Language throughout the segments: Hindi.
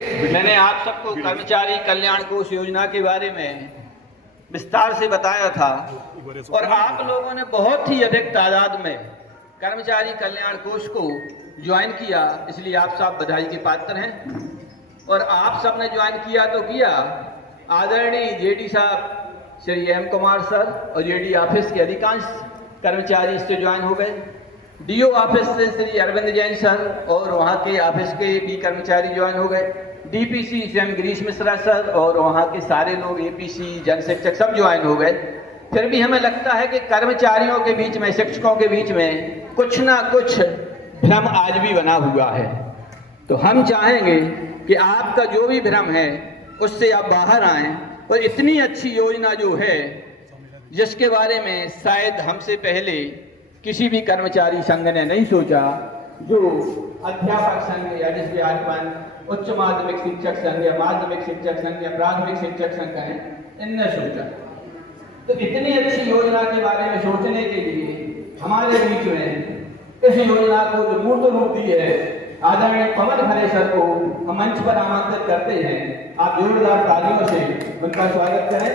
मैंने आप सबको कर्मचारी कल्याण कोष योजना के बारे में विस्तार से बताया था और आप लोगों ने बहुत ही अधिक तादाद में कर्मचारी कल्याण कोष को ज्वाइन किया, इसलिए आप सब बधाई के पात्र हैं। और आप सब ने ज्वाइन किया तो किया। आदरणीय जेडी साहब श्री एम कुमार सर और जेडी ऑफिस के अधिकांश कर्मचारी इससे ज्वाइन हो गए। डीओ ऑफिस से श्री अरविंद जैन सर और वहाँ के ऑफिस के भी कर्मचारी ज्वाइन हो गए। DPC M Girish Mishra sir और वहाँ के सारे लोग एपीसी जन शिक्षक सब ज्वाइन हो गए। फिर भी हमें लगता है कि कर्मचारियों के बीच में, शिक्षकों के बीच में कुछ ना कुछ भ्रम आज भी बना हुआ है। तो हम चाहेंगे कि आपका जो भी भ्रम है उससे आप बाहर आएं और इतनी अच्छी योजना जो है जिसके बारे में शायद हमसे पहले किसी भी कर्मचारी संघ ने नहीं सोचा, जो अध्यापक संघ या जिसके आसपास उच्च माध्यमिक शिक्षक संघ या माध्यमिक शिक्षक संघ या प्राथमिक शिक्षक संघ है, इनने सोचा। तो इतनी अच्छी योजना के बारे में सोचने के लिए हमारे बीच में इस योजना को जो मूर्त रूप दी है, आदरणीय पवन खरे सर को हम मंच पर आमंत्रित करते हैं। आप जोरदार तालियों से उनका स्वागत करें।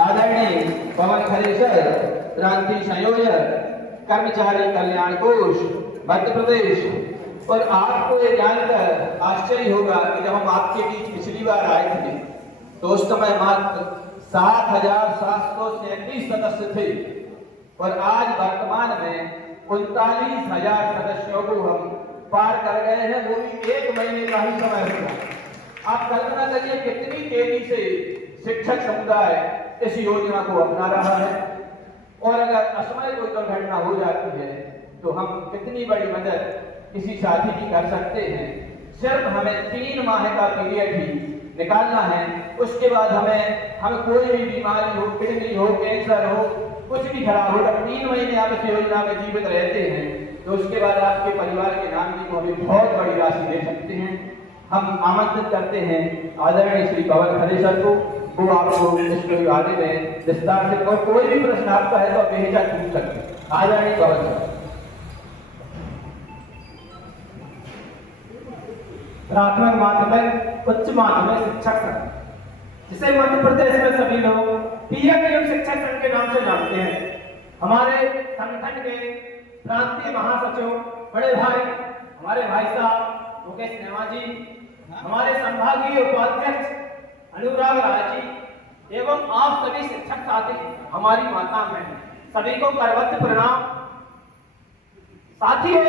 आदरणीय पवन खरे सर, क्रांति संयोजक कर्मचारी कल्याण कोष मध्य प्रदेश। और आपको ये जानकर आश्चर्य होगा कि जब हम आपके बीच पिछली बार आए थे तो उस समय मात्र 7,737 सदस्य थे और आज वर्तमान में 39,000 सदस्यों को हम पार कर गए हैं, वो भी 1 महीने का ही समय हुआ। आप कल्पना करिए कितनी तेजी से शिक्षक समुदाय इस योजना को अपना रहा है। और अगर असमय कोई दुर्घटना हो जाती है तो हम कितनी बड़ी मदद किसी साथी की कर सकते हैं। सिर्फ हमें 3 माह का पीरियड ही निकालना है। उसके बाद हमें कोई भी बीमारी हो, किडनी हो, कैंसर हो, कुछ भी खराब हो, 3 महीने आप इस योजना में जीवित रहते हैं तो उसके बाद आपके परिवार के नाम की को हमें बहुत बड़ी राशि दे सकते हैं। हम आमंत्रित करते हैं आदरणीय श्री पवन खरे सर को, वो आपको इसके बारे में विस्तार से, और कोई भी प्रश्न आपका है तो आप बेहिचक पूछ सकते हैं। आदरणीय पवन सर। प्राथमिक माध्यमिक उच्च माध्यमिक शिक्षक संघ, जिसे मध्य प्रदेश में सभी लोग पीएम शिक्षक संघ के नाम से जानते हैं। हमारे संगठन के प्रांतीय महासचिव बड़े भाई, हमारे भाई साहब मुकेश नेवा जी, हमारे संभागीय उपाध्यक्ष अनुराग राय जी एवं आप सभी शिक्षक साथी, हमारी माता में सभी को करवत प्रणाम। साथियों,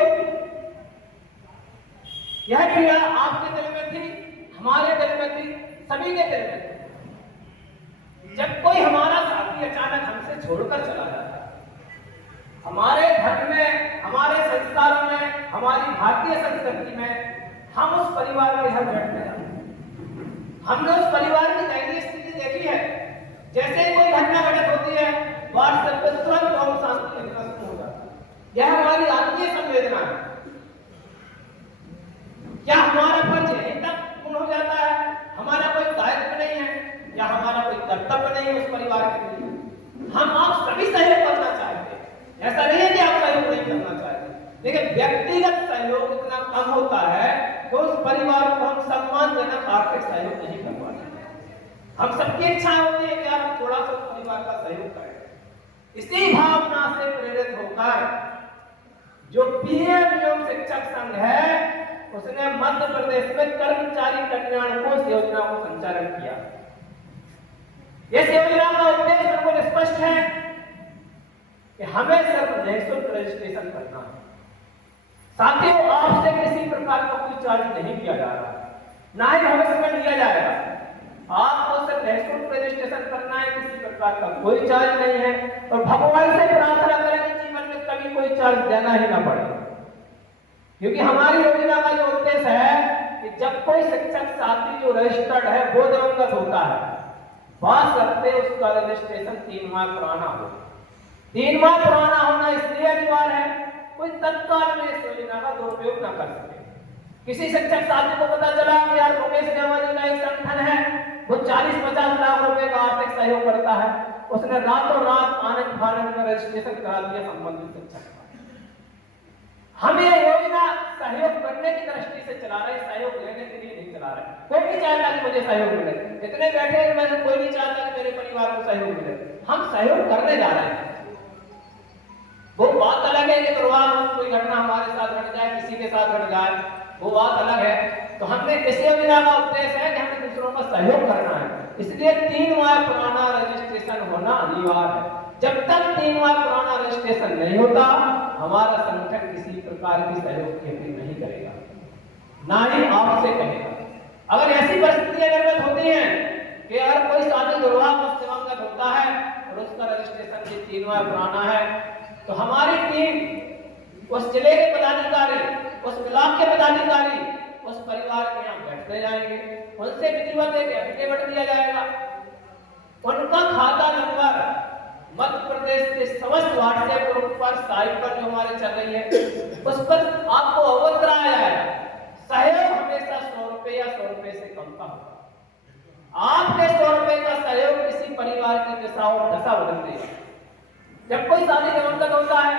यह क्रिया आपके दिल में थी, हमारे दिल में थी, सभी के दिल में थी। जब कोई हमारा साथी अचानक हमसे छोड़कर चला जाता है, हमारे धर्म में, हमारे संस्कारों में, हमारी भारतीय संस्कृति में हम उस परिवार के साथ बैठते हैं। हमने उस परिवार की दैनीय स्थिति देखी है। जैसे ही कोई घटना घटित होती है, व्हाट्सएप पर तुरंत ओम शांति लिखना शुरू हो जाता है। यह हमारी आत्मीय संवेदना है। क्या हमारा फर्ज यहीं तक पूर्ण हो जाता है? हमारा कोई दायित्व नहीं है या हमारा कोई कर्तव्य नहीं है उस परिवार के लिए? हम आप सभी सहयोग करना चाहते हैं, ऐसा नहीं है कि आप सहयोग नहीं करना चाहते, लेकिन व्यक्तिगत सहयोग इतना कम होता है तो उस परिवार को हम सम्मानजनक आर्थिक सहयोग नहीं कर पाते। हम सबकी इच्छा होती है कि आप थोड़ा सा परिवार का सहयोग करें। इसी भावना से प्रेरित होकर जो पीएम शिक्षक संघ है, उसने मध्य प्रदेश में कर्मचारी कल्याण कोष योजना को संचालन किया। इस योजना का उद्देश्य बिल्कुल स्पष्ट है कि हमें सिर्फ निःशुल्क रजिस्ट्रेशन करना है। साथियों, आपसे किसी प्रकार का कोई चार्ज नहीं किया जा रहा, ना ही भविष्य में लिया जाएगा। आपको सिर्फ निःशुल्क रजिस्ट्रेशन करना है, किसी प्रकार का कोई चार्ज नहीं है। और भगवान से प्रार्थना करें कि जीवन में कभी कोई चार्ज देना ही ना पड़े, क्योंकि हमारी योजना का जो उद्देश्य है कि जब कोई शिक्षक साथी जो रजिस्टर्ड है वो दिवंगत होता है, बात करते उसका रजिस्ट्रेशन 3 माह पुराना हो। 3 माह पुराना होना इसलिए अनिवार्य है कोई तत्काल में इस योजना का दुरुपयोग न कर सके। किसी शिक्षक साथी को पता चला कि यार मुकेश नेवा जी का एक संगठन है, वो 40-50 लाख रुपए का आर्थिक सहयोग करता है, उसने रातों रात आनंद फानंद में रजिस्ट्रेशन करा दिया संबंधित शिक्षक। हमें योजना सहयोग करने की दृष्टि से चला रहे, सहयोग लेने के लिए नहीं चला रहे। कोई नहीं चाहता कि मुझे सहयोग मिले, इतने बैठे हैं में कोई नहीं चाहता कि मेरे परिवार को सहयोग मिले। हम सहयोग करने जा रहे हैं। वो बात अलग है कि परिवार में कोई घटना हमारे साथ घट जाए, किसी के साथ घट जाए, वो बात अलग है। तो हमने इस योजना का उद्देश्य है कि हमें दूसरों का सहयोग करना है, इसलिए 3 माह पुराना रजिस्ट्रेशन होना अनिवार्य है। जब तक 3 माह पुराना रजिस्ट्रेशन नहीं होता, हमारा संगठन किसी प्रकार की सहयोग की अपील नहीं करेगा, ना ही आपसे कहेगा। अगर ऐसी परिस्थितियां निर्मित होती हैं कि अगर कोई शादी विवाह दिवंगत होता है और उसका रजिस्ट्रेशन भी 3 माह पुराना है, तो हमारी टीम उस जिले के पदाधिकारी, उस ब्लॉक के पदाधिकारी उस परिवार के यहाँ बैठते जाएंगे, उनसे विधिवत एक एफिडेविट दिया जाएगा, उनका खाता नंबर मध्य प्रदेश के समस्त व्हाट्सएप ग्रुप पर, साइट पर जो हमारे चल रही है, उस पर आपको अवगत कराया जाएगा। सहयोग हमेशा 100 रुपए या 100 रुपए से कम का होगा। आपके 100 रुपए का सहयोग किसी परिवार की दिशा और दशा बदल देगा। जब कोई शादी दिवंगत होता है,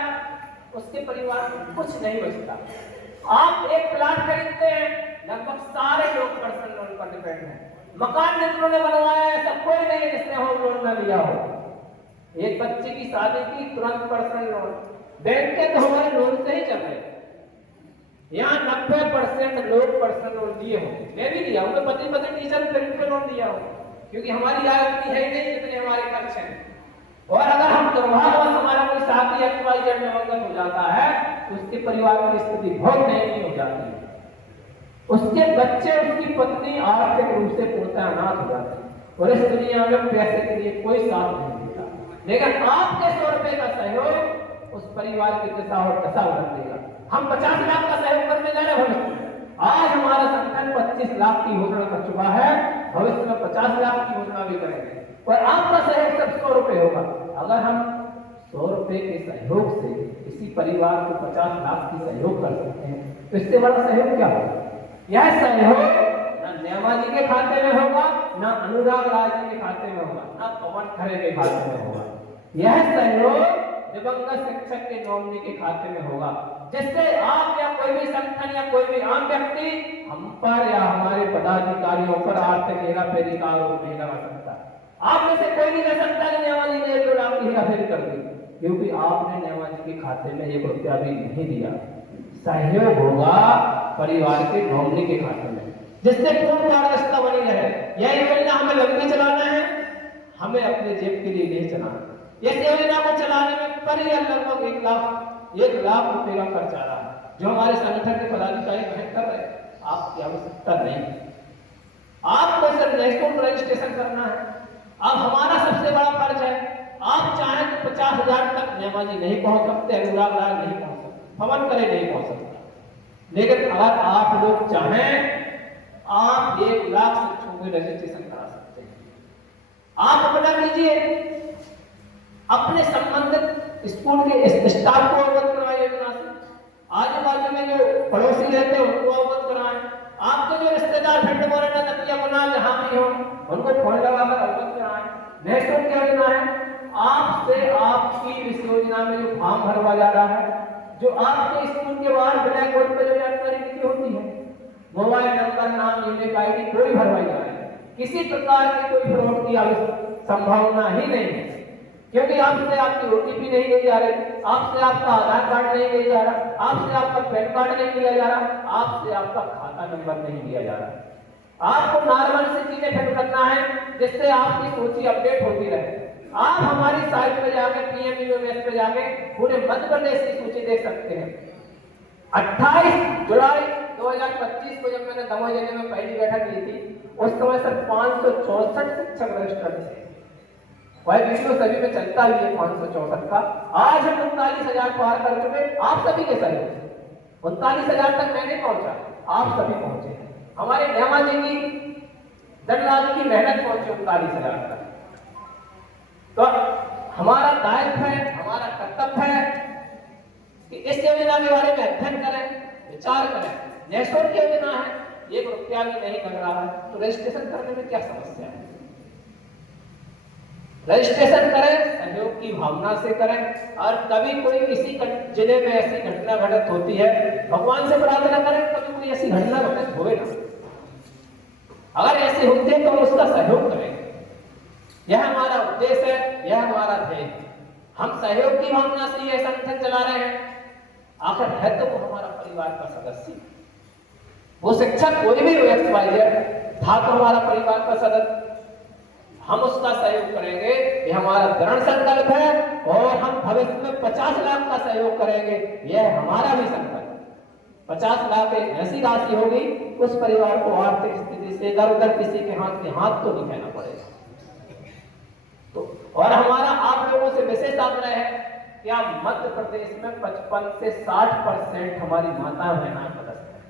उसके परिवार में कुछ नहीं बचता। आप एक प्लाट खरीदते हैं, लगभग सारे लोग पर्सनल लोन पर डिपेंड हैं। मकान जिन्होंने बनवाया है, सब कोई नहीं है जिसने होम लोन न लिया हो। एक बच्चे की शादी की, तुरंत पर्सनल लोन, बैंक के तो हमारे लोन से ही चल रहे हैं। यहाँ 90% लोग पर्सनल लोन लिए होंगे, मैं भी लिया हूँ, पति टीचर पे लोन लिया हो, क्योंकि हमारी आय उतनी है नहीं जितने हमारे खर्च हैं। और अगर हम दुर्भाग्यवश हमारा कोई साथी XYZ दिवंगत हो जाता है, तो उसके परिवार की स्थिति बहुत दयनीय हो जाती है। उसके बच्चे, उसकी पत्नी आर्थिक रूप से पूर्णतः अनाथ हो जाते हैं और इस दुनिया में पैसे के लिए कोई साथ नहीं देता। लेकिन आपके 100 रुपए का सहयोग उस परिवार की दिशा और दशा बदल देगा। हम 50 लाख का सहयोग करने जा रहे हैं भविष्य में। आज हमारा संगठन 25 लाख की घोषणा कर चुका है, भविष्य में 50 लाख की घोषणा भी करेंगे और आपका सहयोग सिर्फ 100 रुपए होगा। अगर हम 100 रुपए के सहयोग से किसी परिवार को 50 लाख की सहयोग कर सकते हैं, तो इससे बड़ा सहयोग क्या होगा? यह सहयोग ना नेमा जी के खाते में होगा, ना अनुराग राय जी के खाते में होगा, ना पवन खरे के खाते में होगा। यह सहयोग दिवंगत शिक्षक के नॉमिनी के खाते में होगा, जिससे आप या कोई भी संगठन या कोई भी आम व्यक्ति हम पर या हमारे पदाधिकारियों पर आर्थिक हेराफेरी का आरोप नहीं लगा सकता। आप में से कोई नहीं कह सकता कि नेमा जी ने 1-2 लाख की हेराफेरी कर दी, क्योंकि आपने नेमा जी के खाते में 1 रुपया भी नहीं दिया। सहयोग होगा परिवार के नॉमिनी के खाते में, जिससे पूर्ण पारदर्शिता बनी रहे। यह योजना हमें लंबी चलाना है, हमें अपने जेब के लिए नहीं चलाना। इस योजना को चलाने में लगभग 1 लाख रुपए का खर्च आ रहा है, जो हमारे संगठन के पदाधिकारी वहन कर रहे हैं। आपकी आवश्यकता नहीं है, आपको सिर्फ नेशनल रजिस्ट्रेशन करना है। अब हमारा सबसे बड़ा फर्ज है, आप चाहें तो 50,000 तक नेमा जी नहीं पहुंच सकते, अनुराग राय नहीं पहुंच सकते, पवन करे नहीं पहुंच सकता। लेकिन अगर आप लोग चाहें, आप 1 लाख शिक्षकों को रजिस्ट्रेशन करा सकते हैं। आप अपना कीजिए, अपने संबंधित स्कूल के स्टाफ को अवगत कराएं योजना से, आजू बाजू में जो पड़ोसी रहते हैं उनको अवगत कराएं, आपके जो रिश्तेदार फिर मोरना तकिया बना जहां भी हो उनको फोन लगाकर अवगत कराएं। नेशनल क्या योजना है, आपसे आपकी इस योजना में जो फॉर्म भरवा जा रहा है, जो आपके स्कूल के बाहर ब्लैक बोर्ड पर जो जानकारी लिखी होती है, मोबाइल नंबर, नाम, ईमेल आईडी कोई भरवाई जा रही है। किसी प्रकार की कोई फ्रॉड की संभावना ही नहीं है, क्योंकि आपसे आपकी OTP नहीं ली जा रही, आपसे आपका आधार कार्ड नहीं लिया जा रहा, आपसे आपका पैन कार्ड नहीं लिया जा रहा, आपसे आपका खाता नंबर नहीं लिया जा रहा। आपको नॉर्मल से चीजें फिल करना है, जिससे आपकी सूची अपडेट होती रहे। आप हमारी साइट पे जाके PMUMS पे जाके पूरे मध्य प्रदेश की सूची देख सकते हैं। 28 जुलाई 2025 को जब मैंने दमोह जिले में पहली बैठक ली थी, उस समय सिर्फ 564 शिक्षक रजिस्टर्ड थे। वह वीडियो सभी में चलता ही है 564 का। आज हम 39,000 पार कर चुके, आप सभी के सहयोग से। 39,000 तक मैं नहीं पहुंचा, आप सभी पहुंचे। हमारे नेमा जी की दंडराज की मेहनत पहुंची 39,000 तक। तो हमारा दायित्व है, हमारा कर्तव्य है कि इस योजना के बारे में अध्ययन करें, विचार करें। नेशनल की योजना है, 1 रुपया भी नहीं लग रहा है, तो रजिस्ट्रेशन करने में क्या समस्या है? रजिस्ट्रेशन करें, सहयोग की भावना से करें। और कभी कोई किसी जिले में ऐसी घटना घटित होती है, भगवान से प्रार्थना करें कभी कोई ऐसी घटना घटित होए ना। अगर ऐसी होती है तो हम उसका सहयोग करेंगे। यह हमारा उद्देश्य है, यह हमारा ध्येय है। हम सहयोग की भावना से यह संगठन चला रहे हैं। आखिर है तो वो हमारा परिवार का सदस्य, वो शिक्षक कोई भी XYZ था तो हमारा परिवार का सदस्य। हम उसका सहयोग करेंगे, ये हमारा दृढ़ संकल्प है। और हम भविष्य में 50 लाख का सहयोग करेंगे, यह हमारा भी संकल्प है। 50 लाख एक ऐसी राशि होगी उस परिवार को आर्थिक स्थिति से इधर उधर किसी के हाथ तो नहीं कहना पड़ेगा। तो और हमारा आप लोगों से विशेष आग्रह है कि आप मध्य प्रदेश में 55 से 60% हमारी माता बहना सदस्य है।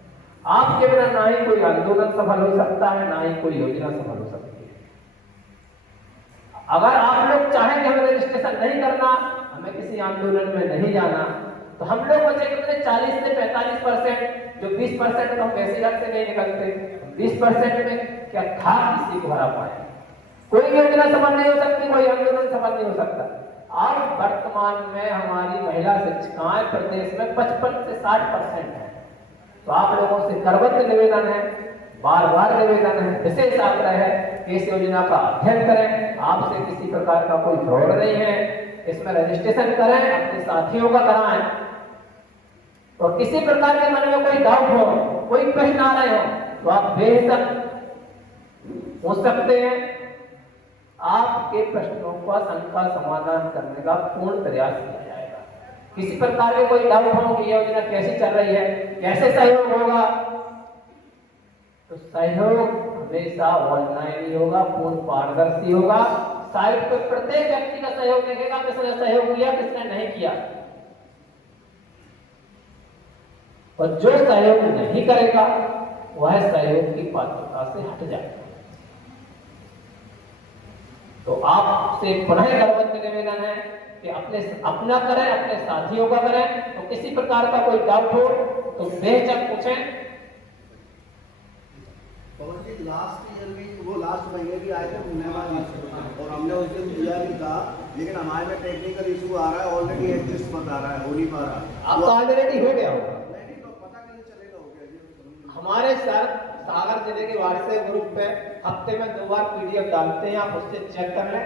आपके बिना ना ही कोई आंदोलन सफल हो सकता है, ना ही कोई योजना सफल हो सकती है। अगर आप लोग चाहें कि हमें रजिस्ट्रेशन नहीं करना, हमें किसी आंदोलन में नहीं जाना, तो हम लोग बचे कितने 40 से 45%, जो 20% तो हम वैसे घर से नहीं निकलते। 20% में क्या था किसी को हरा पाए? कोई योजना सफल नहीं हो सकती, कोई आंदोलन सफल नहीं हो सकता। और वर्तमान में हमारी महिला शिक्षिकाएं प्रदेश में 55 से 60% है। तो आप लोगों से करबद्ध निवेदन है, बार बार निवेदन है, विशेष आग्रह है कि इस योजना का अध्ययन करें। आपसे किसी प्रकार का कोई फ्रॉड नहीं है, इसमें रजिस्ट्रेशन करें, अपने साथियों का कराएं। और किसी प्रकार के मन में कोई डाउट हो, कोई प्रश्न आ रहे हो, तो आप बेहिचक पूछ सकते हैं। आपके प्रश्नों का समाधान करने का पूर्ण प्रयास किया जाएगा। किसी प्रकार के कोई डाउट हो कि योजना कैसी चल रही है, कैसे सहयोग होगा, तो सहयोग हमेशा ऑनलाइन ही होगा, पूर्ण पारदर्शी होगा। साइट पर प्रत्येक व्यक्ति का सहयोग देखेगा, किसने सहयोग किया, किसने नहीं किया। और जो सहयोग नहीं करेगा वह सहयोग की पात्रता से हट जाएगा। तो आपसे पुनः करबद्ध निवेदन है कि अपना करें, अपने साथियों का करें। तो किसी प्रकार का कोई डाउट हो तो बेहिचक पूछें। लास्ट महीने भी आए थे और हमने उस दिन दिया भी था, लेकिन हमारे में टेक्निकल इशू आ रहा है, ऑलरेडी एडजस्ट बता रहा है, हो नहीं पा रहा। अब तो ऑलरेडी हो गया होगा। नहीं तो पता कैसे चलेगा हो गया। हमारे सर सागर जिले के व्हाट्सएप ग्रुप पे हफ्ते में 2 बार PDF डालते हैं, आप उससे चेक कर लें।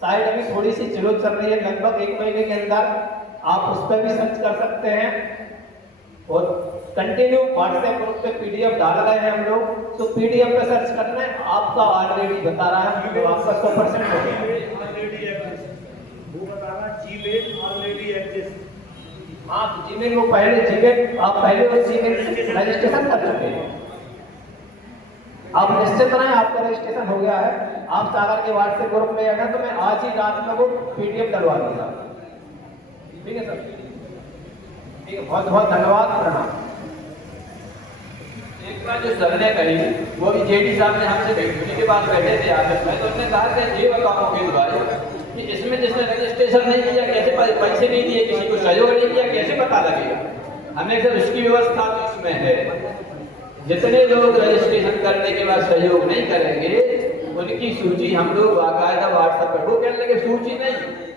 साइट अभी थोड़ी सी स्लो चल रही है, लगभग 1 महीने के अंदर आप उस पर भी सर्च कर सकते हैं। और कंटिन्यू व्हाट्सएप ग्रुप पे PDF डाल रहे हैं हम लोग, तो PDF पे सर्च कर लें। आपका ऑलरेडी बता रहा है तो आपका 100% हो गया। वो बता रहा जीमेल ऑलरेडी एग्जिस्ट। हाँ, तो जीमेल वो पहले जीमेल आप पहले वो जीमेल रजिस्ट्रेशन कर चुके हैं। आप निश्चित रहें, आपका रजिस्ट्रेशन हो गया है। आप सागर के व्हाट्सएप ग्रुप में आना, तो मैं आज ही रात में वो PDF डलवा दूंगा। ठीक है सर, ठीक है, बहुत बहुत धन्यवाद, प्रणाम। एक बार जो सर ने कही, वो भी JD साहब ने हमसे उन्हीं के पास बैठे थे आगे में, तो उन्होंने कहा कि ये बताओ मुकेश भाई कि इसमें जिसने रजिस्ट्रेशन नहीं किया, कैसे पैसे नहीं दिए, किसी को सहयोग नहीं किया, कैसे पता लगेगा? हमने सर उसकी व्यवस्था तो इसमें है। जितने लोग रजिस्ट्रेशन करने के बाद सहयोग नहीं करेंगे, उनकी सूची हम लोग बाकायदा व्हाट्सएप पर, वो कहने लगे सूची नहीं,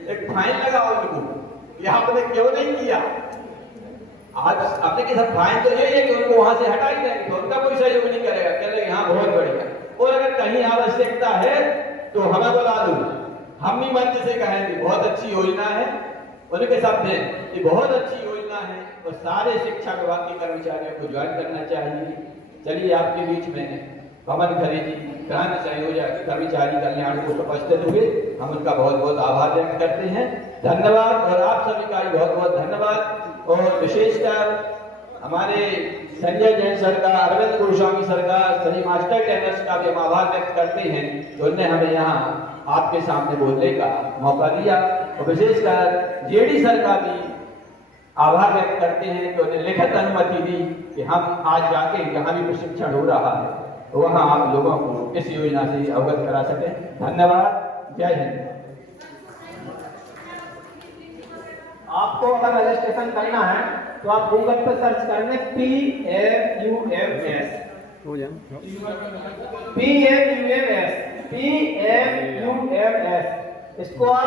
एक फाइन लगाओ उनको, ये आपने क्यों नहीं किया। आज अपने के साथ फाइन तो यही है कि उनको वहां से हटा ही देंगे, तो उनका कोई सहयोग नहीं करेगा, कह लगे हाँ बहुत बढ़िया। और अगर कहीं आवश्यकता है तो हमें बुला दो, हम भी मंच से कहेंगे बहुत अच्छी योजना है, उनके साथ दें ये बहुत अच्छी योजना है और सारे शिक्षा विभाग के कर्मचारियों को ज्वाइन करना चाहिए। चलिए आपके बीच में पवन खरे जी, क्रांति संयोजक कर्मचारी कल्याण को उपस्थित हुए, हम उनका बहुत बहुत आभार व्यक्त करते हैं। धन्यवाद। और आप सभी का भी बहुत बहुत धन्यवाद। और विशेषकर हमारे संजय जैन सर का, अरविंद गोस्वामी सर का, सभी मास्टर ट्रेनर्स का भी हम आभार व्यक्त करते हैं तो उन्होंने हमें यहाँ आपके सामने बोलने का मौका दिया। और विशेषकर JD सर का भी आभार व्यक्त करते हैं कि उन्हें लिखित अनुमति दी कि हम आज जाके जहाँ भी प्रशिक्षण हो रहा है तो वहाँ आप लोगों को इस योजना से अवगत करा सकें। धन्यवाद। जय हिंद। आपको अगर रजिस्ट्रेशन करना है तो आप गूगल पर सर्च कर लें PMUMS, PMUMS, इसको आप